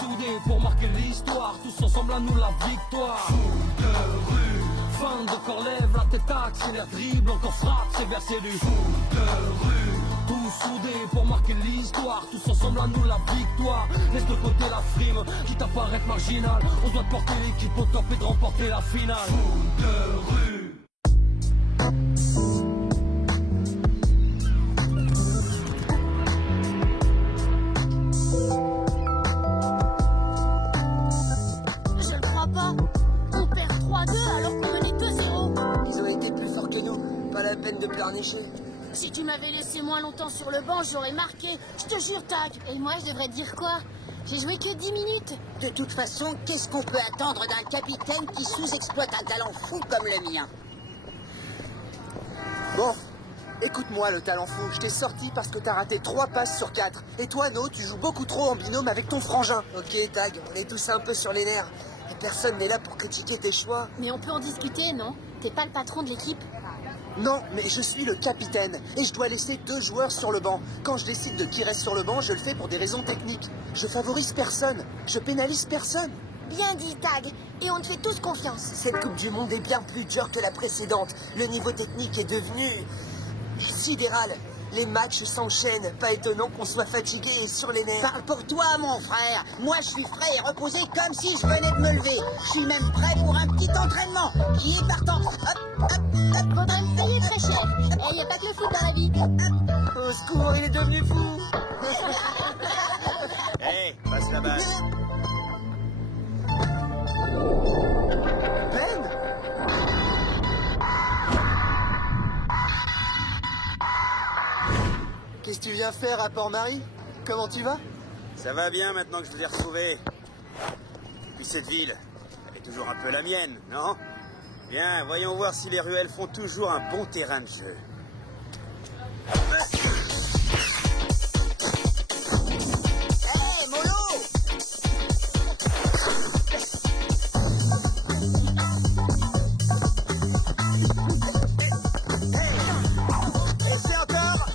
soudés pour marquer l'histoire, tous ensemble à nous la victoire. Foot de rue, fin de corps lève, la tête accélère, dribble, encore frappe, c'est versé du foot de rue. Tous soudés pour marquer l'histoire, tous ensemble à nous la victoire. Laisse de côté la frime, quitte à paraître marginal, on doit porter l'équipe au top et de remporter la finale. Foot de rue. De pleurnicher. Si tu m'avais laissé moins longtemps sur le banc, j'aurais marqué. Je te jure, Tag. Et moi, je devrais te dire quoi? J'ai joué que 10 minutes. De toute façon, qu'est-ce qu'on peut attendre d'un capitaine qui sous-exploite un talent fou comme le mien? Bon, écoute-moi le talent fou. Je t'ai sorti parce que t'as raté 3 passes sur 4. Et toi, No, tu joues beaucoup trop en binôme avec ton frangin. Ok, Tag, on est tous un peu sur les nerfs. Et personne n'est là pour critiquer tes choix. Mais on peut en discuter, non? T'es pas le patron de l'équipe? Non, mais je suis le capitaine et je dois laisser 2 joueurs sur le banc. Quand je décide de qui reste sur le banc, je le fais pour des raisons techniques. Je favorise personne, je pénalise personne. Bien dit, Tag. Et on te fait tous confiance. Cette Coupe du Monde est bien plus dure que la précédente. Le niveau technique est devenu sidéral. Les matchs s'enchaînent. Pas étonnant qu'on soit fatigué et sur les nerfs. Parle pour toi, mon frère. Moi, je suis frais et reposé comme si je venais de me lever. Je suis même prêt pour un petit entraînement. Qui est partant? Hop, hop, hop. Faudrait me payer très cher. Et y a pas que le foot dans la vie. Au secours, il est devenu fou. Hé, passe la balle. Ben? Qu'est-ce que tu viens faire à Port-Marie? Comment tu vas? Ça va bien maintenant que je vous ai retrouvé. Puis cette ville, elle est toujours un peu la mienne, non? Bien, voyons voir si les ruelles font toujours un bon terrain de jeu. Hé, mollo! Essaie encore.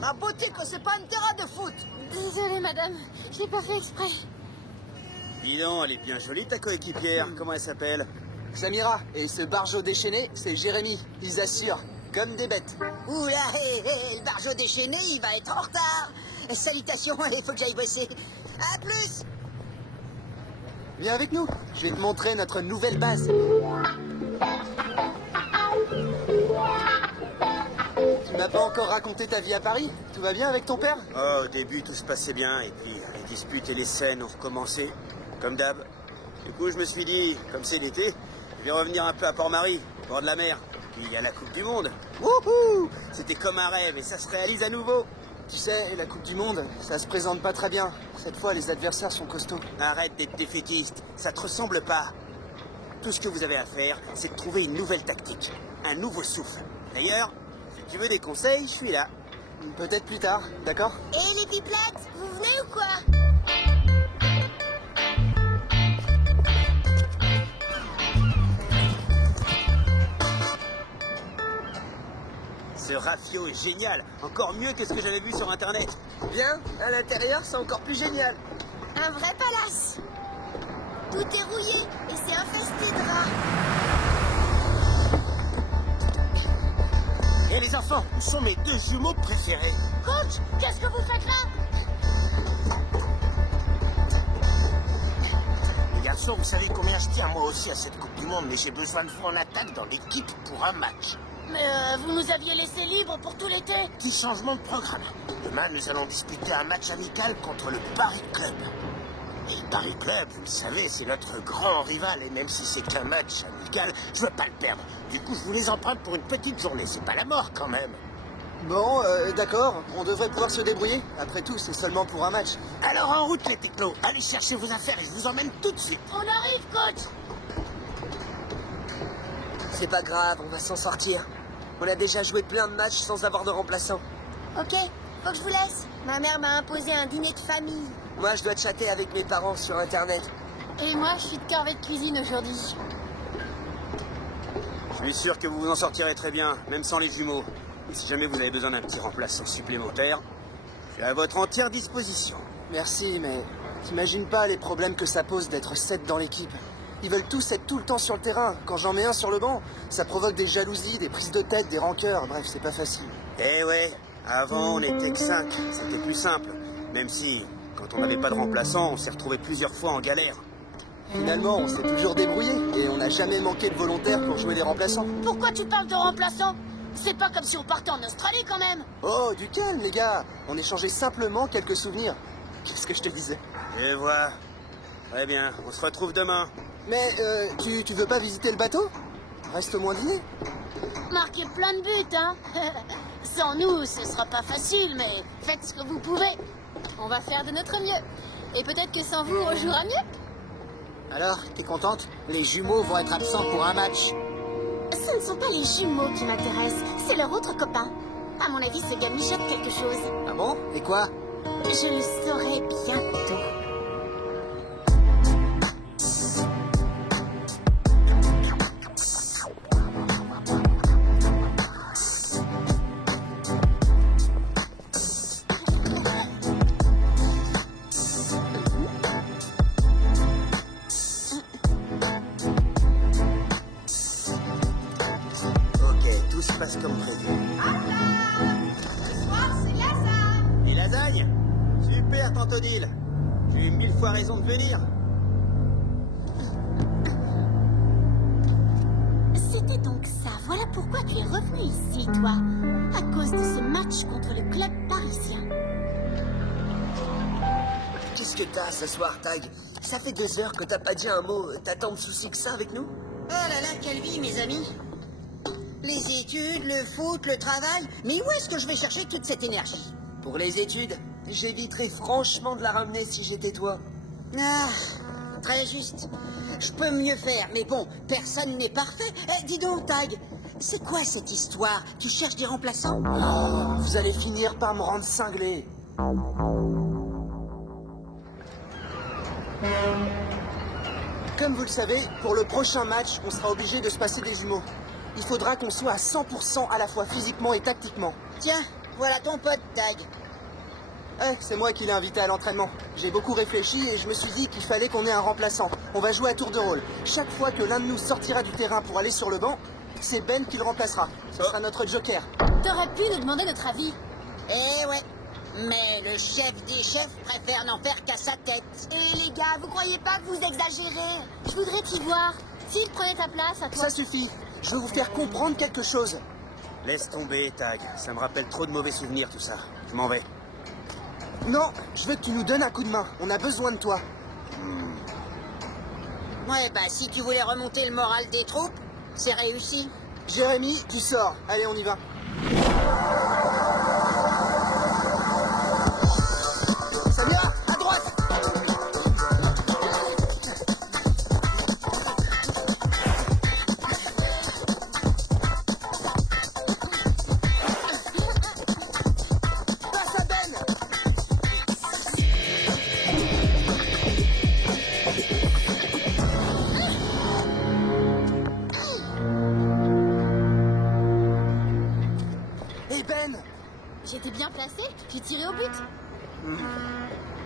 Ma beauté que c'est pas un terrain de foot. Désolée, madame. Je l'ai pas fait exprès. Dis donc, elle est bien jolie ta coéquipière. Comment elle s'appelle? Samira et ce barjot déchaîné, c'est Jérémy. Ils assurent, comme des bêtes. Oula, hé, hé, le barjot déchaîné, il va être en retard. Salutations, il faut que j'aille bosser. À plus. Viens avec nous, je vais te montrer notre nouvelle base. Tu m'as pas encore raconté ta vie à Paris? Tout va bien avec ton père? Oh, au début, tout se passait bien. Et puis, les disputes et les scènes ont recommencé, comme d'hab. Du coup, je me suis dit, comme c'est l'été, je vais revenir un peu à Port-Marie, au bord de la mer. Puis il y a la Coupe du Monde. Wouhou! C'était comme un rêve et ça se réalise à nouveau. Tu sais, la Coupe du Monde, ça se présente pas très bien. Cette fois, les adversaires sont costauds. Arrête d'être défaitiste, ça te ressemble pas. Tout ce que vous avez à faire, c'est de trouver une nouvelle tactique, un nouveau souffle. D'ailleurs, si tu veux des conseils, je suis là. Peut-être plus tard, d'accord? Et les pipelettes, vous venez ou quoi? Ce rafio est génial, encore mieux que ce que j'avais vu sur Internet. Bien, à l'intérieur, c'est encore plus génial. Un vrai palace. Tout est rouillé et c'est infesté de rats. Et les enfants, où sont mes 2 jumeaux préférés? Coach, qu'est-ce que vous faites là? Les garçons, vous savez combien je tiens moi aussi à cette Coupe du Monde, mais j'ai besoin de vous en attaque dans l'équipe pour un match. Mais vous nous aviez laissé libre pour tout l'été. Petit changement de programme. Demain, nous allons disputer un match amical contre le Paris Club. Et le Paris Club, vous le savez, c'est notre grand rival. Et même si c'est qu'un match amical, je veux pas le perdre. Du coup, je vous les emprunte pour une petite journée. C'est pas la mort, quand même. Bon, d'accord, on devrait pouvoir se débrouiller. Après tout, c'est seulement pour un match. Alors, en route, les technos. Allez chercher vos affaires et je vous emmène tout de suite. On arrive, coach. C'est pas grave, on va s'en sortir. On a déjà joué plein de matchs sans avoir de remplaçant. Ok, faut que je vous laisse. Ma mère m'a imposé un dîner de famille. Moi, je dois chatter avec mes parents sur Internet. Et moi, je suis de corvée de cuisine aujourd'hui. Je suis sûr que vous vous en sortirez très bien, même sans les jumeaux. Et si jamais vous avez besoin d'un petit remplaçant supplémentaire, je suis à votre entière disposition. Merci, mais t'imagines pas les problèmes que ça pose d'être 7 dans l'équipe. Ils veulent tous être tout le temps sur le terrain. Quand j'en mets un sur le banc, ça provoque des jalousies, des prises de tête, des rancœurs. Bref, c'est pas facile. Eh ouais, avant on était que 5, c'était plus simple. Même si, quand on n'avait pas de remplaçant, on s'est retrouvé plusieurs fois en galère. Finalement, on s'est toujours débrouillé et on n'a jamais manqué de volontaires pour jouer les remplaçants. Pourquoi tu parles de remplaçant? C'est pas comme si on partait en Australie quand même. Oh, du calme, les gars. On échangeait simplement quelques souvenirs. Qu'est-ce que je te disais? Je vois. Très bien, on se retrouve demain. Mais tu veux pas visiter le bateau? Reste au moins dîner. Marquez plein de buts, hein. Sans nous, ce sera pas facile, mais faites ce que vous pouvez. On va faire de notre mieux. Et peut-être que sans vous, on jouera mieux. Alors, t'es contente? Les jumeaux vont être absents pour un match. Ce ne sont pas les jumeaux qui m'intéressent, c'est leur autre copain. À mon avis, ce gars mijote quelque chose. Ah bon? Et quoi? Je le saurai bientôt. Comme prévu. Et lasagne? Super, tante Odile. J'ai eu 1000 fois raison de venir. C'était donc ça. Voilà pourquoi tu es revenu ici, toi. À cause de ce match contre le club parisien. Qu'est-ce que t'as ce soir, Tag? Ça fait 2 heures que t'as pas dit un mot. T'as tant de soucis que ça avec nous? Oh là là, quelle vie, mes amis! Les études, le foot, le travail. Mais où est-ce que je vais chercher toute cette énergie? Pour les études, j'éviterais franchement de la ramener si j'étais toi. Ah, très juste. Je peux mieux faire, mais bon, personne n'est parfait. Dis donc, Tag, c'est quoi cette histoire? Tu cherches des remplaçants? Oh, vous allez finir par me rendre cinglé. Comme vous le savez, pour le prochain match, on sera obligé de se passer des jumeaux. Il faudra qu'on soit à 100% à la fois physiquement et tactiquement. Tiens, voilà ton pote, Tag. C'est moi qui l'ai invité à l'entraînement. J'ai beaucoup réfléchi et je me suis dit qu'il fallait qu'on ait un remplaçant. On va jouer à tour de rôle. Chaque fois que l'un de nous sortira du terrain pour aller sur le banc, c'est Ben qui le remplacera. Ce sera notre joker. T'aurais pu nous demander notre avis. Eh ouais, mais le chef des chefs préfère n'en faire qu'à sa tête. Et les gars, vous croyez pas que vous exagérez? Je voudrais t'y voir. S'il prenait ta place, à toi... Ça suffit. Je veux vous faire comprendre quelque chose. Laisse tomber, Tag. Ça me rappelle trop de mauvais souvenirs, tout ça. Je m'en vais. Non, je veux que tu nous donnes un coup de main. On a besoin de toi. Ouais, bah si tu voulais remonter le moral des troupes, c'est réussi. Jérémy, tu sors. Allez, on y va. Samira, à droite. Passe à Ben. Hey Ben. J'étais bien placée, j'ai tiré au but.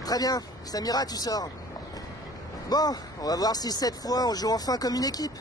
Très bien. Samira, tu sors. Bon, on va voir si cette fois on joue enfin comme une équipe.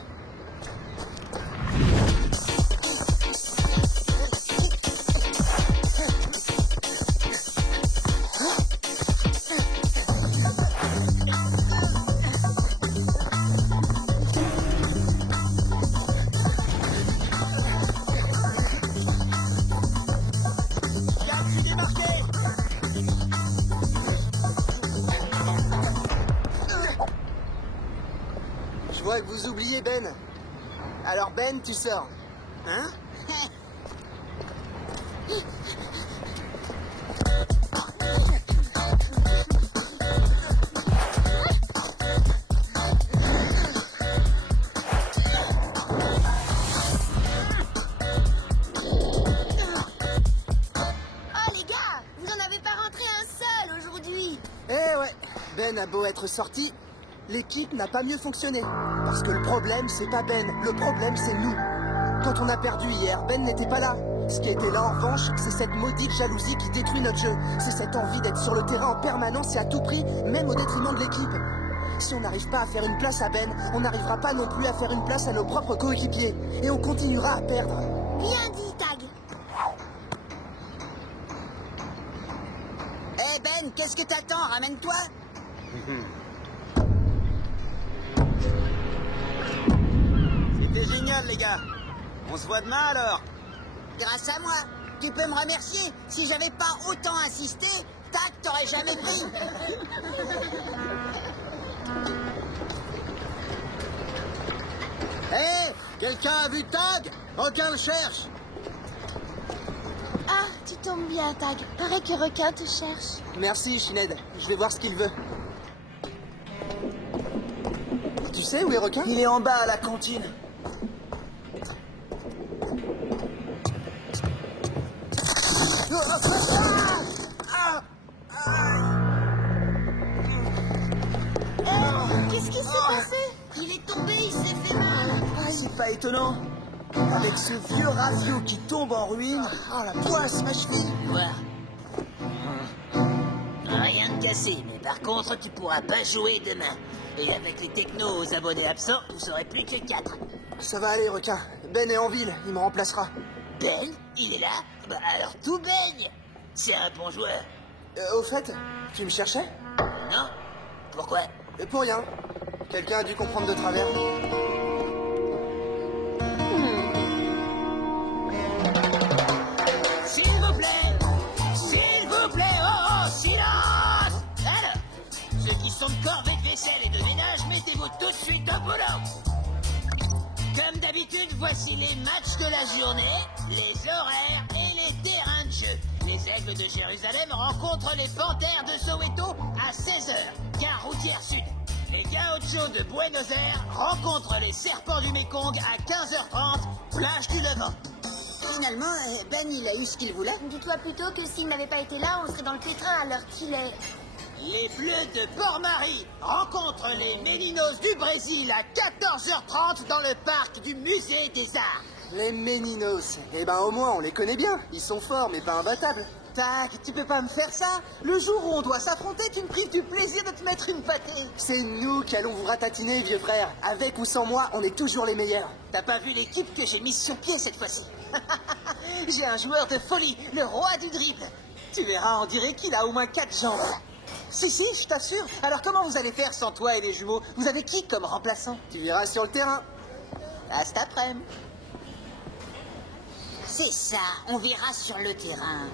Je vois que vous oubliez Ben. Alors Ben, tu sors. Hein? beau être sorti, l'équipe n'a pas mieux fonctionné. Parce que le problème, c'est pas Ben, le problème, c'est nous. Quand on a perdu hier, Ben n'était pas là. Ce qui était là, en revanche, c'est cette maudite jalousie qui détruit notre jeu. C'est cette envie d'être sur le terrain en permanence et à tout prix, même au détriment de l'équipe. Si on n'arrive pas à faire une place à Ben, on n'arrivera pas non plus à faire une place à nos propres coéquipiers. Et on continuera à perdre. Bien dit, Tag. Eh Ben, qu'est-ce que t'attends? Ramène-toi. C'était génial, les gars. On se voit demain, alors. Grâce à moi. Tu peux me remercier. Si j'avais pas autant insisté, Tag t'aurais jamais pris. Hé, quelqu'un a vu Tag? Requin le cherche. Ah, tu tombes bien, Tag. Paraît que Requin te cherche. Merci, Shined. Je vais voir ce qu'il veut. Tu sais où est Requin? Il est en bas à la cantine. Qu'est-ce qui s'est passé? Il est tombé, il s'est fait mal. C'est pas étonnant. Avec ce vieux rafio qui tombe en ruine. Oh la poisse, ma cheville. Voir. Rien de cassé, mais par contre, tu pourras pas jouer demain. Et avec les technos aux abonnés absents, vous serez plus que 4. Ça va aller, Requin. Ben est en ville, il me remplacera. Ben, il est là? Bah alors tout baigne. C'est un bon joueur. Au fait, tu me cherchais? Non? Pourquoi? Pour rien. Quelqu'un a dû comprendre de travers. S'il vous plaît! S'il vous plaît! Oh, silence! Alors, ceux qui sont de corvée de vaisselle et de ménage, mettez-vous tout de suite au boulot! Comme d'habitude, voici les matchs de la journée, les horaires et les terrains de jeu. Les Aigles de Jérusalem rencontrent les Panthères de Soweto à 16h, gare routière sud. Les Gauchos de Buenos Aires rencontrent les Serpents du Mékong à 15h30, plage du Levant. Finalement, Ben, il a eu ce qu'il voulait. Dis-toi plutôt que s'il n'avait pas été là, on serait dans le pétrin à l'heure qu'il est. Les Bleus de Port-Marie rencontrent les Meninos du Brésil à 14h30 dans le parc du Musée des Arts. Les Meninos. Eh ben au moins, on les connaît bien. Ils sont forts, mais pas imbattables. Tac, tu peux pas me faire ça? Le jour où on doit s'affronter, tu me prives du plaisir de te mettre une pâtée. C'est nous qui allons vous ratatiner, vieux frère. Avec ou sans moi, on est toujours les meilleurs. T'as pas vu l'équipe que j'ai mise sur pied cette fois-ci? J'ai un joueur de folie, le roi du dribble. Tu verras, on dirait qu'il a au moins 4 jambes. Si, je t'assure. Alors comment vous allez faire sans toi et les jumeaux? Vous avez qui comme remplaçant? Tu verras sur le terrain. À cet après-midi. C'est ça, on verra sur le terrain.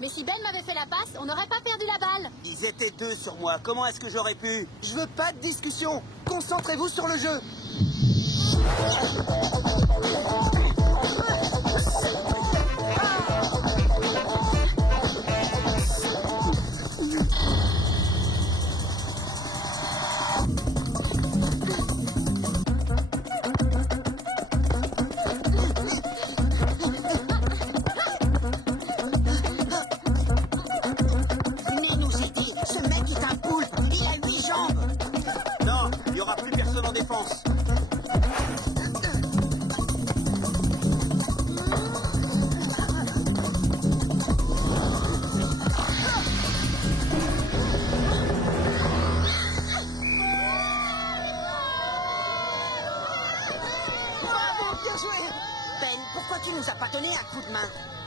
Mais si Ben m'avait fait la passe, on n'aurait pas perdu la balle. Ils étaient 2 sur moi. Comment est-ce que j'aurais pu? Je veux pas de discussion. Concentrez-vous sur le jeu. Non, il n'y aura plus personne en défense. Ben, pourquoi tu nous as pas donné un coup de main?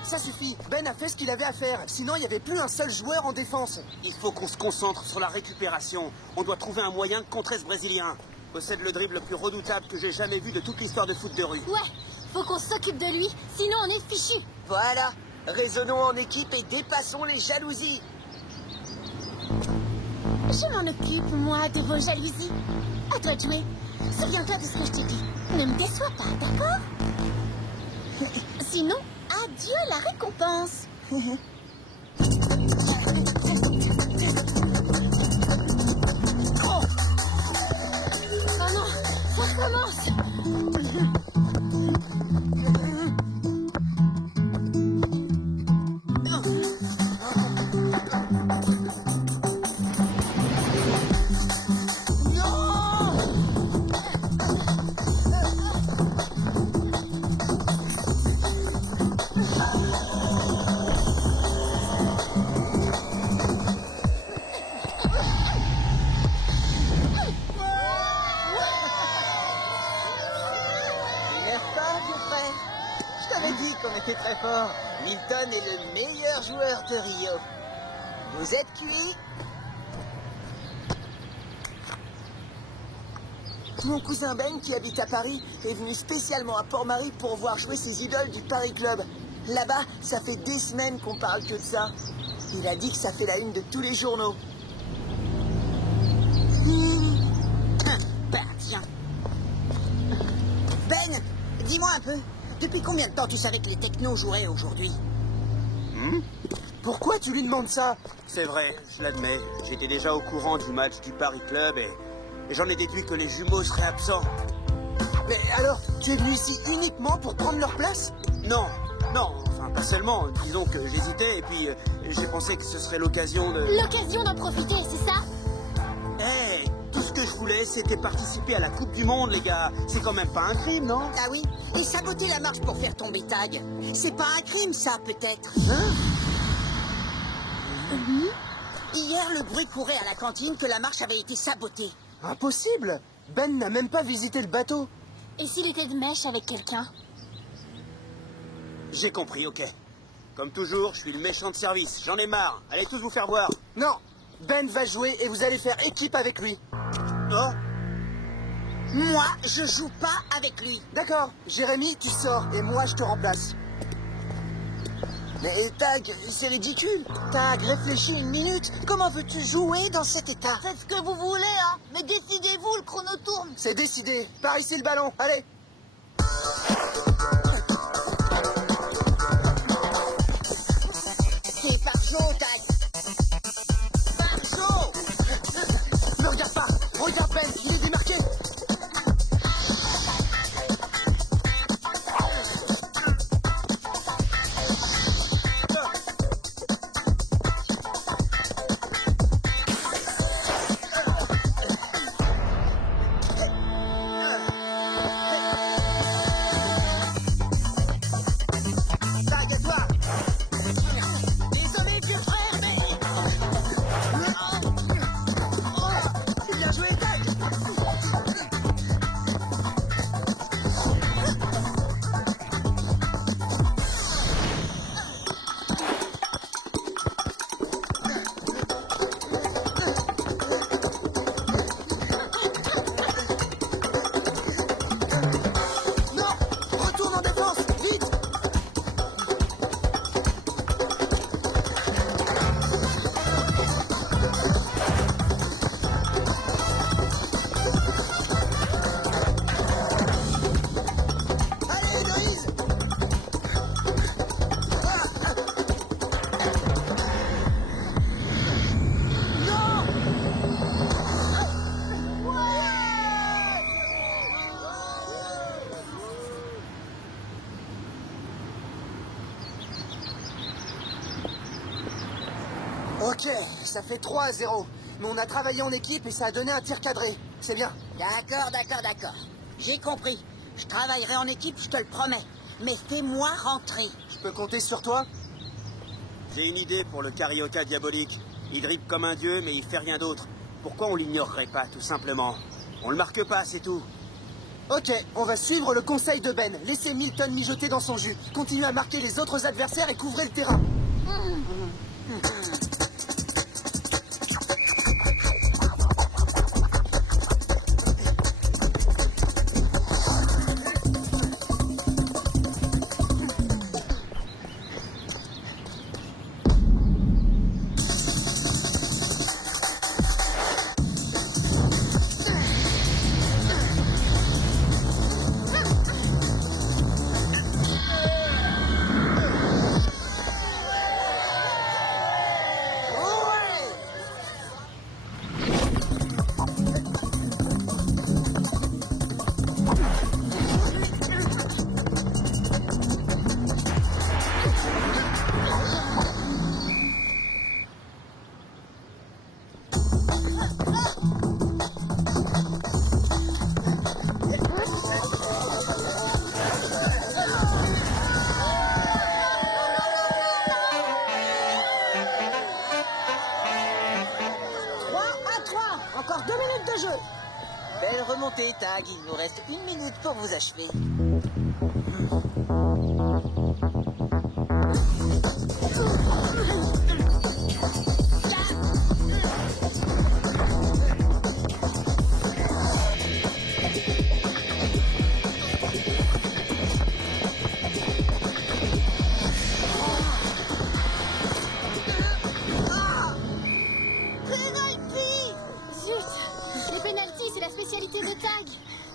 Ça suffit. Ben a fait ce qu'il avait à faire. Sinon, il n'y avait plus un seul joueur en défense. Il faut qu'on se concentre sur la récupération. On doit trouver un moyen de contrer ce Brésilien. possède le dribble le plus redoutable que j'ai jamais vu de toute l'histoire de foot de rue. Ouais, faut qu'on s'occupe de lui, sinon on est fichus. Voilà, raisonnons en équipe et dépassons les jalousies. Je m'en occupe, moi, de vos jalousies. À toi de jouer. Souviens-toi de ce que je t'ai dit. Ne me déçois pas, d'accord? Sinon, adieu la récompense. Oh non, ça recommence. Très fort. Milton est le meilleur joueur de Rio. Vous êtes cuits? Mon cousin Ben, qui habite à Paris, est venu spécialement à Port-Marie pour voir jouer ses idoles du Paris Club. Là-bas, ça fait des semaines qu'on parle que de ça. Il a dit que ça fait la une de tous les journaux. Bah, tiens. Ben, dis-moi un peu. Depuis combien de temps tu savais que les technos joueraient aujourd'hui? Pourquoi tu lui demandes ça? C'est vrai, je l'admets. J'étais déjà au courant du match du Paris Club et j'en ai déduit que les jumeaux seraient absents. Mais alors, tu es venu ici uniquement pour prendre leur place? Non, enfin pas seulement. Disons que j'hésitais et puis j'ai pensé que ce serait l'occasion de... L'occasion d'en profiter, c'est ça? Hey, tout ce que je voulais, c'était participer à la Coupe du Monde, les gars. C'est quand même pas un crime, non? Ah oui? Et saboter la marche pour faire tomber Tag, c'est pas un crime, ça, peut-être? Hein? Hier, le bruit courait à la cantine que la marche avait été sabotée. Impossible! Ben n'a même pas visité le bateau. Et s'il était de mèche avec quelqu'un? J'ai compris, ok. Comme toujours, je suis le méchant de service. J'en ai marre. Allez tous vous faire voir. Non! Ben va jouer et vous allez faire équipe avec lui. Oh? Moi, je joue pas avec lui. D'accord, Jérémy, tu sors et moi je te remplace. Mais Tag, c'est ridicule. Tag, réfléchis une minute. Comment veux-tu jouer dans cet état? Faites ce que vous voulez, hein. Mais décidez-vous, le chrono tourne. C'est décidé. Par ici le ballon, allez. C'est par Joe, Tag. Par Joe. Ne regarde pas. Regarde Ben, il est démarqué. Ok, ça fait 3-0. Mais on a travaillé en équipe et ça a donné un tir cadré. C'est bien. D'accord. J'ai compris. Je travaillerai en équipe, je te le promets. Mais fais-moi rentrer. Je peux compter sur toi? J'ai une idée pour le Carioca diabolique. Il dribble comme un dieu, mais il fait rien d'autre. Pourquoi on l'ignorerait pas, tout simplement? On le marque pas, c'est tout. Ok, on va suivre le conseil de Ben. Laissez Milton mijoter dans son jus. Continuez à marquer les autres adversaires et couvrez le terrain. Tag, il nous reste 1 minute pour vous achever.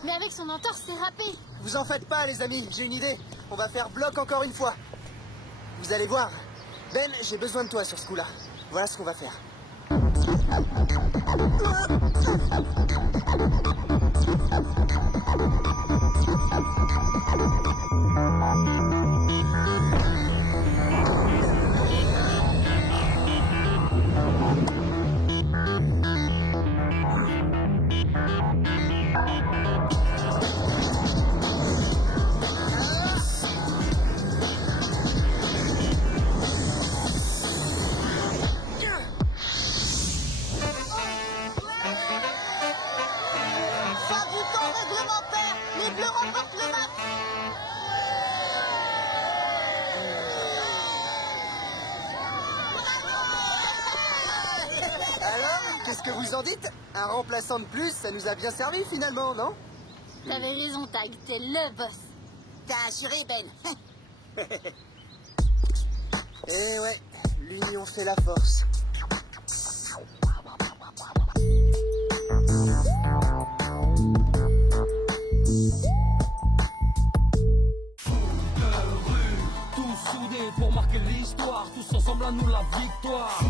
Mais avec son entorse, c'est râpé. Vous en faites pas, les amis, j'ai une idée. On va faire bloc encore une fois. Vous allez voir. Ben, j'ai besoin de toi sur ce coup-là. Voilà ce qu'on va faire. Qu'est-ce que vous en dites? Un remplaçant de plus, ça nous a bien servi finalement, non? T'avais raison, Tag, t'es le boss. T'as assuré, Ben. Eh ouais, l'union fait la force. Tous soudés pour marquer l'histoire, tous ensemble à nous la victoire.